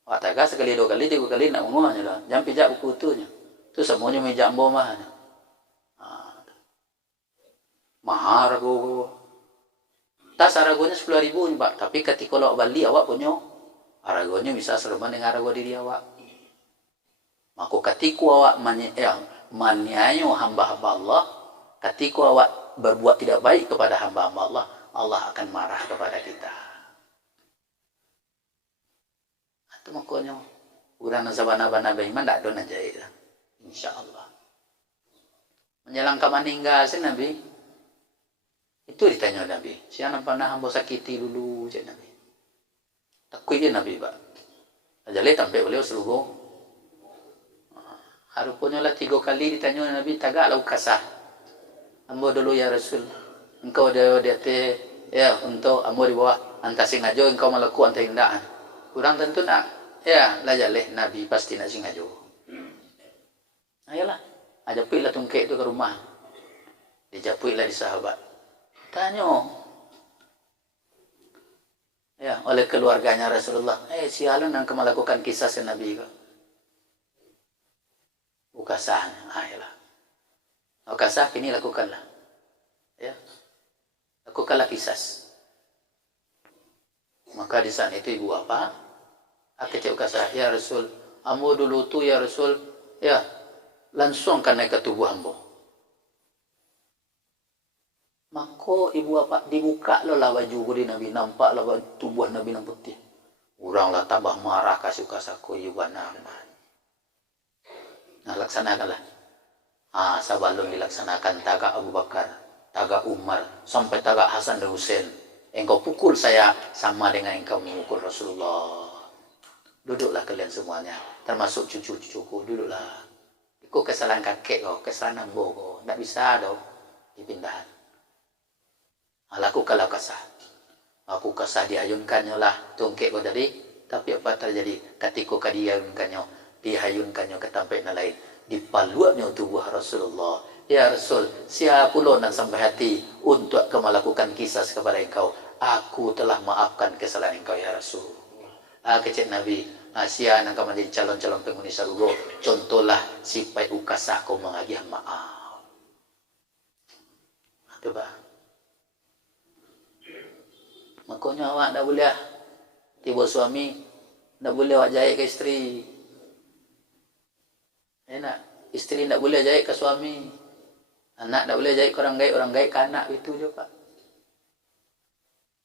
Awak taga sekali 2 kali 3 kali nak ngomongnya lah. Jangan pijak buku itunya. Itu semuanya meja ambo mahanya. Mahal arago. Tas aragonya 10.000 Pak. Tapi ketika awak beli awak punya aragonya bisa serba dengan arago diri awak. Maka ketika awak menyanyo hamba-hamba Allah, ketika awak berbuat tidak baik kepada hamba-hamba Allah, Allah akan marah kepada kita. Itu makanya urang sabana-bana iman tak ada najai dah. Insyaallah. Menjelang ke meninggal si Nabi itu ditanya Nabi, siapa pernah hamba sakiti dulu cik Nabi. Takut dia Nabi Pak. Jadi sampai beliau seluruh harupnya lah 3 kali ditanya Nabi, tagak lau kasah. Ambo dulu ya Rasul. Engkau dia ya untuk ambo di bawah anta singajo engkau melaku anta hindaan. Kurang tentu nak ya lah jaleh Nabi pasti nak singajo. Ayolah, ajapui lah tungkek itu ke rumah. Dijapui lah di sahabat. Tanya. Ya, oleh keluarganya Rasulullah. Sialan yang melakukan kisah si Nabi kau. Ukasahnya, ayolah. Ukasah kini lakukanlah. Ya. Lakukanlah kisas. Maka di saat itu ibu apa? Akecek ukasah, ya Rasul, ambo dulu tu ya Rasul, ya, langsung kan naik ke tubuh ambo. Maka ibu apa? Dibuka lo lah baju di Nabi, nampak lah tubuh Nabi yang putih. Orang lah tambah marah kasih ukasahku, ibu nama. Nah, laksanakanlah. Sebelum dilaksanakan tagak Abu Bakar, tagak Umar, sampai tagak Hasan dan Husain. Engkau pukul saya sama dengan engkau memukul Rasulullah. Duduklah kalian semuanya, termasuk cucu-cucuku, duduklah. Ikut kesalahan kakek kau, kesalahan ambo kau. Tak bisa dong dipindahan. Lakukanlah kasah. Aku kasah diayunkannya lah tungkek kau tadi. Tapi apa terjadi ketika kau diayunkannya? Dihayunkannya ke tempat lain, dipaluannya tubuh Rasulullah. Ya Rasul, siapa pula nak sampai hati untuk kau melakukan kisah kepada engkau? Aku telah maafkan kesalahan engkau ya Rasul. Kecik Nabi, siapa nak menjadi calon-calon penghuni surga? Contohlah sipai ukasah kau mengagih maaf. Coba. Makanya awak tak boleh tiba suami, tak boleh awak jahit ke isteri. Enak, isteri tak boleh jahit ke suami, anak tak boleh jahit ke orang gaib ke anak, itu juga.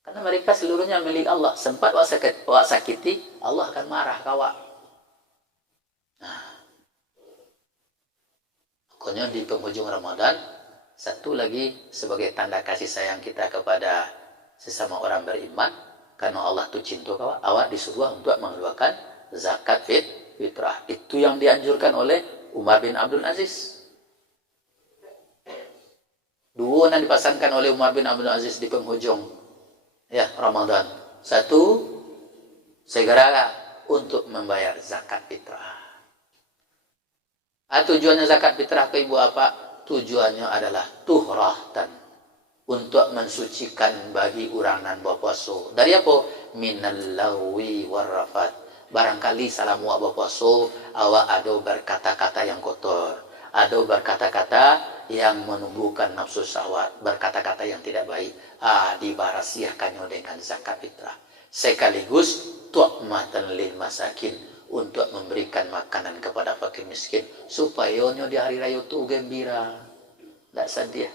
Karena mereka seluruhnya milik Allah. Sempat awak sakiti, Allah akan marah ke awak. Pokoknya di penghujung Ramadan, satu lagi sebagai tanda kasih sayang kita kepada sesama orang beriman, karena Allah tu cinta awak disuruh untuk mengeluarkan zakat fitrah. Itu yang dianjurkan oleh Umar bin Abdul Aziz. Dua yang dipasangkan oleh Umar bin Abdul Aziz di penghujung Ramadan. Satu, segera untuk membayar zakat fitrah. Tujuannya zakat fitrah ke ibu apa? Tujuannya adalah tuhrahtan, untuk mensucikan bagi orang nan berpuasa. Dari apa? Minal lawi warrafat. Barangkali salam awak berpuasa, awak ada berkata-kata yang kotor, ada berkata-kata yang menumbuhkan nafsu syahwat, berkata-kata yang tidak baik. Dibarasiahkannya dengan zakat fitrah. Sekaligus tu'matan lil masakin, untuk memberikan makanan kepada fakir miskin, supaya di hari raya itu gembira, tidak sedih.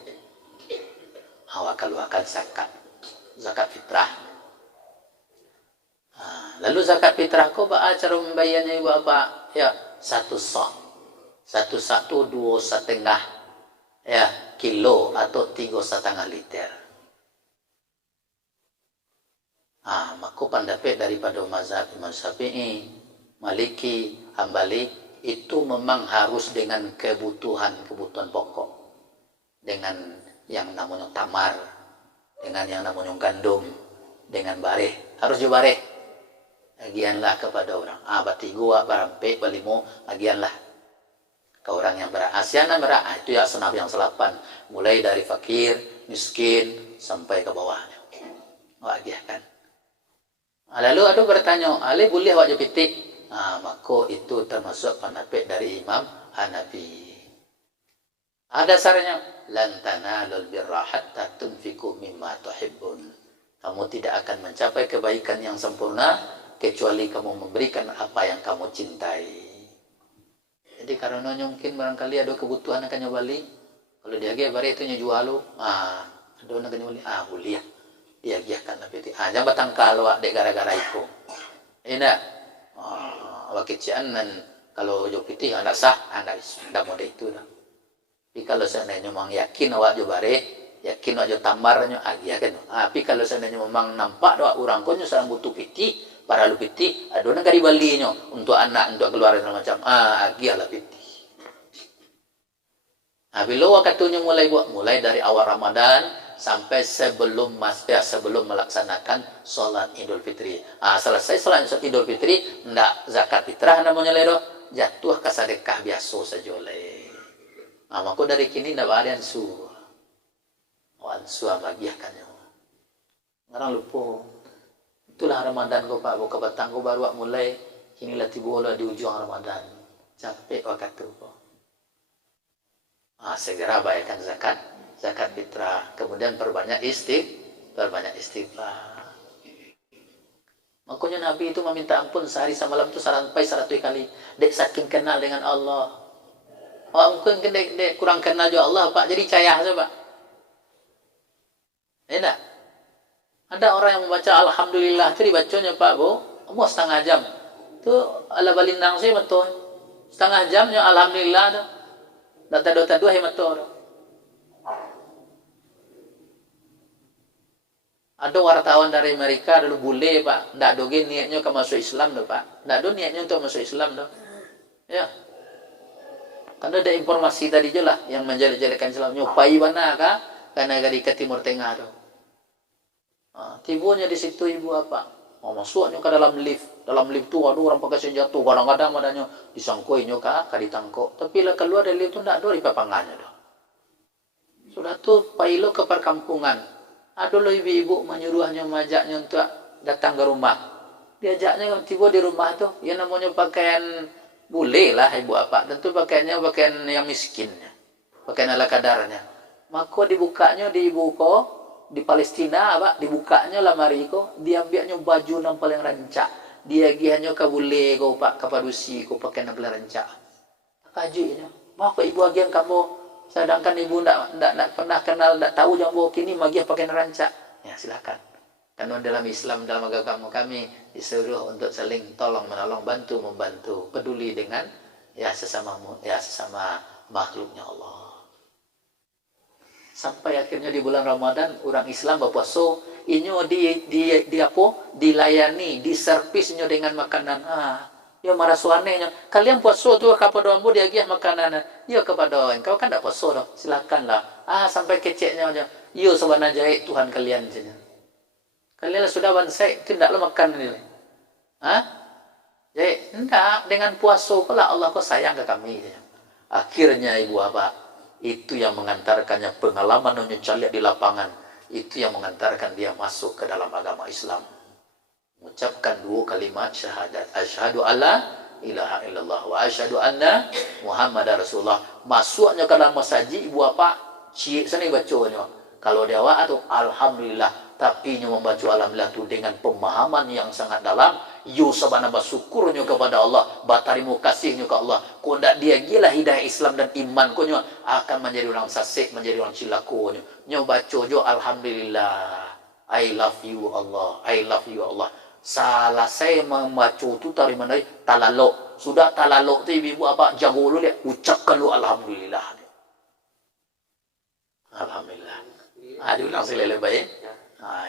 Awak keluarkan zakat fitrah. Lalu zakat fitrah kau cara membayarnya ibu apa? Ya, 1 sak. 1 sak itu 2,5 kilo atau 3,5 liter. Maka pendapat daripada mazhab Imam Syafi'i, Maliki, Hambali, itu memang harus dengan kebutuhan pokok. Dengan yang namanya tamar, dengan yang namanya gandum, dengan bareh. Harus juga bareh. agianlah kepada orang. Bati gua barampe balimo agianlah ke orang yang berat. Asiana berat, itu ya senaf yang selapan. Mulai dari fakir, miskin, sampai ke bawahnya. Agiahkan. Lalu ada bertanya, ale boleh wajib pitik? Maka itu termasuk pendapat dari Imam Hanafi. Ada dasarnya, lan tanalul birra hatta tunfiqu mimma tuhibbun. Kamu tidak akan mencapai kebaikan yang sempurna kecuali kamu memberikan apa yang kamu cintai. Jadi karena mungkin barangkali ada kebutuhan akan nyobali, kalau dia ge bare itu nyejual lu, ada nak nyobali, boleh ya. Dia giahkan lebih. Jangan batang kalau dek gara-gara itu. Ina, wakician kalau jo pitih anak sah, anak dah mode itu dah. Tapi kalau seandainya memang yakin awak jo bare, yakin awak jo tambarnya agia kan. Tapi kalau seandainya memang nampak awak orang konyo sedang butuh piti, para lu piti, ada negari balinya untuk anak, untuk keluarga macam, agia lah piti. Bila waktunya mulai dari awal Ramadan sampai sebelum melaksanakan sholat Idul Fitri. Selesai sholat Idul Fitri, ndak zakat fitrah namanya ledo, jatuh ke sedekah biasa saja oleh. Maka dari kini ndak ada ansu bagiakannya. Ngarang lupa. Itulah Ramadan ko Pak, buka batang ko baru mulai, kini lah tibola di ujung Ramadan. Capek waktu ko. Segera bayarkan zakat fitrah, kemudian perbanyak istighfar. Makanya Nabi itu meminta ampun sehari semalam itu sampai 100 kali. Dek saking kenal dengan Allah. Mungkin dek kurang kenal juga Allah Pak, jadi cayah saja Pak. Enak. Ada orang yang membaca Alhamdulillah itu dibacanya Pak Bu, mau setengah jam. Itu ala balindang sih betul. Setengah jamnya Alhamdulillah tu. Data-data dua hemat tu. Ada wartawan dari Amerika dulu bule Pak, ndak doge niatnya ke masuk Islam dah Pak, ndak do niatnya untuk masuk Islam dah. Ya, karena ada informasi tadi je lah yang menjelek-jelekan Islam, nyopai mana kah? Karena dari ke Timur Tengah tu. Tibunya di situ ibu apa? Masuknya ke dalam lift tu ada orang pakai senjata, kadang-kadang adanya disangkuinya kah, ditangkap. Tapi lah keluar dari lift tu ndak do di papangannya dah. Sudah tu pailo ke perkampungan. Ada loh ibu-ibu menyuruhnya, mengajaknya untuk datang ke rumah. Diajaknya tiba di rumah tu, ya namanya pakaian boleh lah ibu apa. Tentu pakaiannya pakaian yang miskinnya, pakaian ala kadarnya. Maka dibukanya di ibu ko di Palestina apa? Dibukanya lamari ko, diambilnya baju yang paling rancak. Dia gihannya ke bule ko pak kepadusi ko pakaian yang paling rancak. Kajunya, maka ibu agian kamu. Sedangkan ibu tidak pernah kenal, tidak tahu jambu kini magiah pakai rancak. Ya silakan. Karena dalam Islam, dalam agama kami disuruh untuk saling tolong menolong, membantu, peduli dengan sesama makhluknya Allah. Sampai akhirnya di bulan Ramadan orang Islam berpuasa, inyo dilayani, diservisnya dengan makanan. Ya marah suanenya. Kalian puasa tu kepada ambo dia giah makanan. Ya kepada engkau kan tak puasa dah. Silakanlah. Sampai keceknya aja. Yo sabana jahit Tuhan kalian saja. Kalian sudah bansai itu ndaklah makan ni. Jadi enggak dengan puasa pula Allah kau sayang ke kami. Akhirnya ibu apa? Itu yang mengantarkannya pengalaman menyucaliak di lapangan. Itu yang mengantarkan dia masuk ke dalam agama Islam. Mengucapkan 2 kalimat syahadat, asyhadu alla ilaha illallah wa asyhadu anna Muhammadar Rasulullah. Masuknya ke dalam masjid ibu apa? Cik sana bacanya. Kalau dia awak tu alhamdulillah, tapi nya membaca alhamdulillah tu dengan pemahaman yang sangat dalam. Yo sabana bersyukurnya kepada Allah, batarimu kasihnya ke Allah. Ko ndak dia gila hidayah Islam dan iman ko akan menjadi orang sasik, menjadi orang cilako nya. Baca jo alhamdulillah. I love you Allah. I love you Allah. Salah saya membaca itu dari mana? Talaluk. Sudah talaluk tu ibu apa jago lu dia ucapkan lu alhamdulillah. Alhamdulillah. Diulang sekali lebih baik.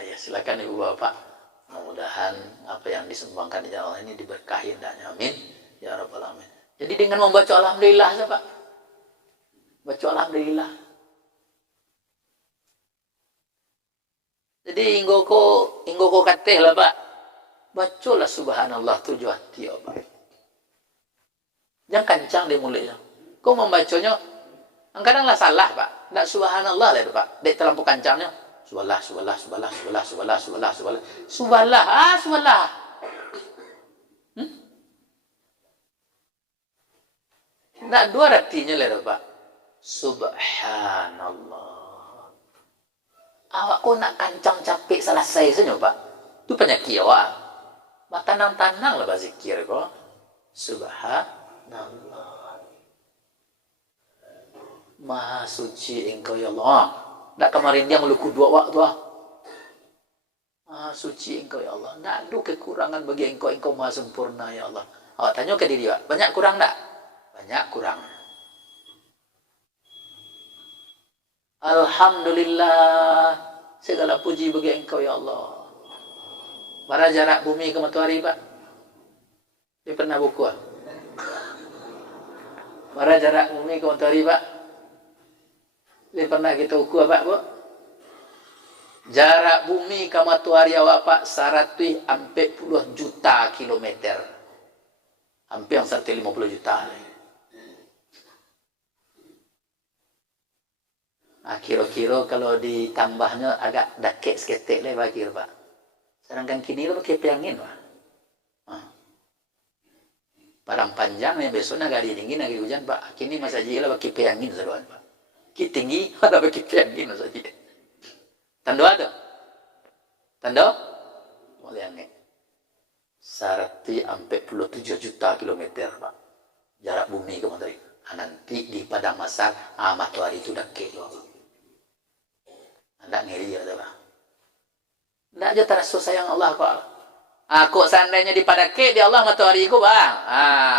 Ya silakan ibu bapak. Mudah-mudahan apa yang disumbangkan di jalan ini diberkahi hendaknya. Amin. Ya rabbal alamin. Jadi dengan membaca alhamdulillah saja Pak. Baca alhamdulillah. Jadi inggo ko kateh lah Pak. bacalah subhanallah 7 hati apa. Jangan kencang di mulutnya. Kau membacanya, kadang-kadang salah Pak. Tidak subhanallah lah Pak. Dia terlampau kencangnya. Subhanallah, subhanallah, subhanallah, subhanallah, subhanallah, subhanallah, subhanallah. Subhanallah, subhanallah. Tidak dua artinya lah Pak. Subhanallah. Awak kau nak kancang capek selesai saja Pak. Itu penyakit awak. Mak tanang-tanang lah berzikir kau. Subhanallah. Maha suci engkau ya Allah. Tak kemarin dia meluku 2 waktu. Maha suci engkau ya Allah. Tak ada kekurangan bagi engkau. Engkau maha sempurna ya Allah. Awak tanya ke diri awak. Banyak kurang tak? Banyak kurang. Alhamdulillah. Segala puji bagi engkau ya Allah. Para jarak bumi ke matahari Pak. Dia pernah buku ah? Para jarak bumi ke matahari Pak. Dia pernah kita ukur apa Bu? Jarak bumi ke matahari awak Pak 140 juta kilometer. Hampir 150 juta. Nah, kira-kira kalau ditambahnya agak dakik seketik lah bagi Pak. Sedangkan kini lo pakai peangin Pak. Padang panjang yang besok nak hari dingin, hari hujan Pak. Kini masa jila pakai peangin seruan Pak. Ki tinggi ada pakai peangin masa jila. Tanda ada? Tanda? Boleh angin. 147 juta kilometer Pak. Jarak bumi ke matahari. Nanti di padang masar, matahari itu dakik juga Pak. Tidak ngeri ya Pak. Tidak aja terasa sayang Allah kok. Aku seandainya di padake di Allah matahari ku bang.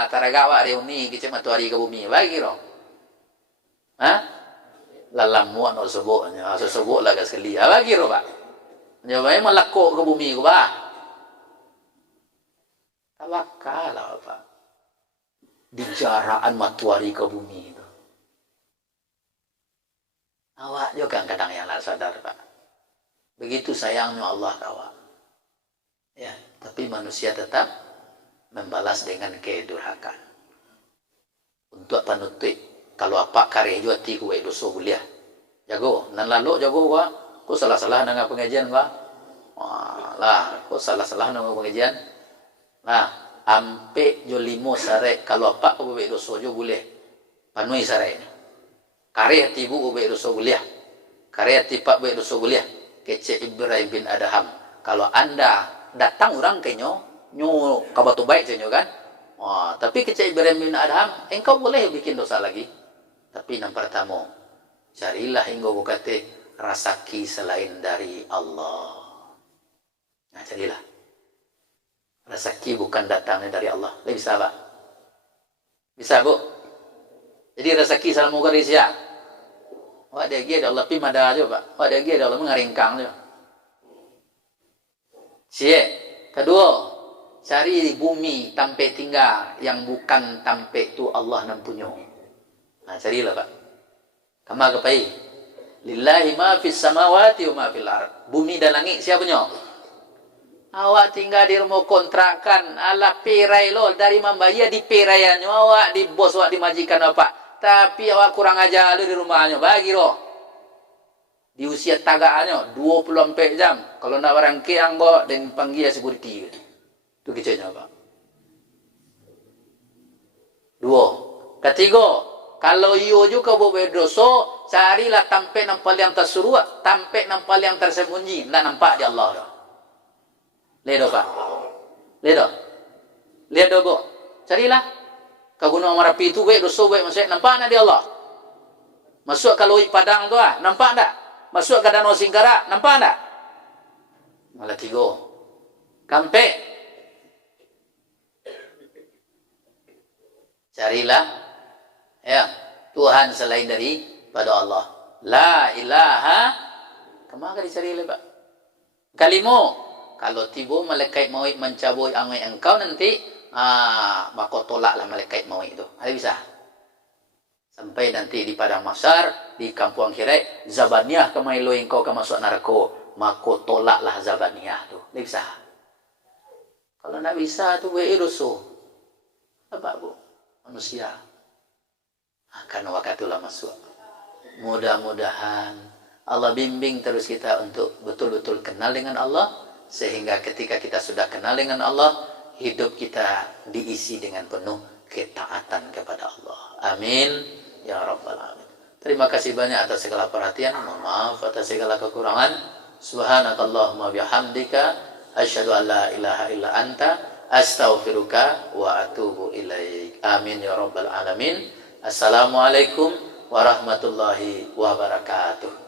Taragawa reuni kecil matahari ke bumi bagi ro. Lalamuan atau sebuknya, sebuk lah sekali. Bagi ro Pak. Nyobain melakuk ke bumi ku bang. Tawakal lah Pak. Di jaraan matahari ke bumi itu. Awak juga kadang yang tak sadar Pak. Begitu sayangnya Allah awak. Ya, tapi manusia tetap membalas dengan kedurhakaan. Untuk penutup, kalau apa karya juga ti kuwe dosa kuliah. Jago, nan lalu jago gua. Ku salah-salah dengan pengajian gua. Lah, ku salah-salah dengan pengajian. Nah, ampe jo 5 sare kalau apa kuwe dosa jo boleh. Panui sare. Karya ti bu kuwe dosa kuliah. Karya ti pak kuwe dosa kuliah. Kece Ibrahim bin Adham. Kalau Anda datang orang ke nyo kabatu baik je nyo kan. Tapi kece Ibrahim bin Adham, engkau boleh bikin dosa lagi. Tapi yang pertama, carilah engkau bukate rasaki selain dari Allah. Nah, carilah. Rasaki bukan datangnya dari Allah. Bisa Pak? Bisa Bu? Jadi rasaki salam muka dari siapa? Wah dia gede Allah pi mada aja Pak. Wah dia gede Allah mengaringkang aja. Kedua, cari di bumi tampe tinggal yang bukan tampe itu Allah nan punya. Nah, carilah Pak. Kama kepai. Lillahi ma fis samawati wa ma fil ard. Bumi dan langit siapa punya? Awak tinggal di rumah kontrakan ala perai lo dari membayar di peraiannya awak di bos awak di majikan apa. Tapi awak kurang ajar di rumahnya bagi lo. Di usia tagaannya 24 jam. Kalau nak barang ke anggo dan panggil security. Itu kecilnya Pak. 2. Ketiga, kalau iyo juga berdosa, carilah tampe nampal yang tersuruh, tampe nampal yang tersembunyi. Nak nampak di Allah dah. Ledo Pak. Ledo Bu. Carilah. Ke Gunung Merapi itu dosa maksudnya nampak nak di Allah. Masuk ke Lui Padang tu nampak tak? Masuk ke Danau Singkara, nampak tak? Malah 3. Kampe. Carilah ya Tuhan selain daripada Allah. La ilaha. Kemana dicari Pak? Kelima, kalau tiba malaikat maut mencabut angai engkau nanti, maka tolaklah malaikat maut itu. Ada bisa? Sampai nanti di padang mahsyar, di kampung akhirat, Zabaniyah kemailo engkau ke masuk neraka, maka tolaklah Zabaniyah tu. Ada bisa? Kalau nggak bisa tuh rusuh. Apa bu? Manusia akan wakatulah masuk. Mudah-mudahan Allah bimbing terus kita untuk betul-betul kenal dengan Allah, sehingga ketika kita sudah kenal dengan Allah, hidup kita diisi dengan penuh ketaatan kepada Allah. Amin ya rabbal alamin. Terima kasih banyak atas segala perhatian. Mohon maaf atas segala kekurangan. Subhanakallahumma bihamdika asyhadu an la ilaha illa anta astaghfiruka wa atubu ilaik. Amin ya rabbal alamin. Assalamualaikum warahmatullahi wabarakatuh.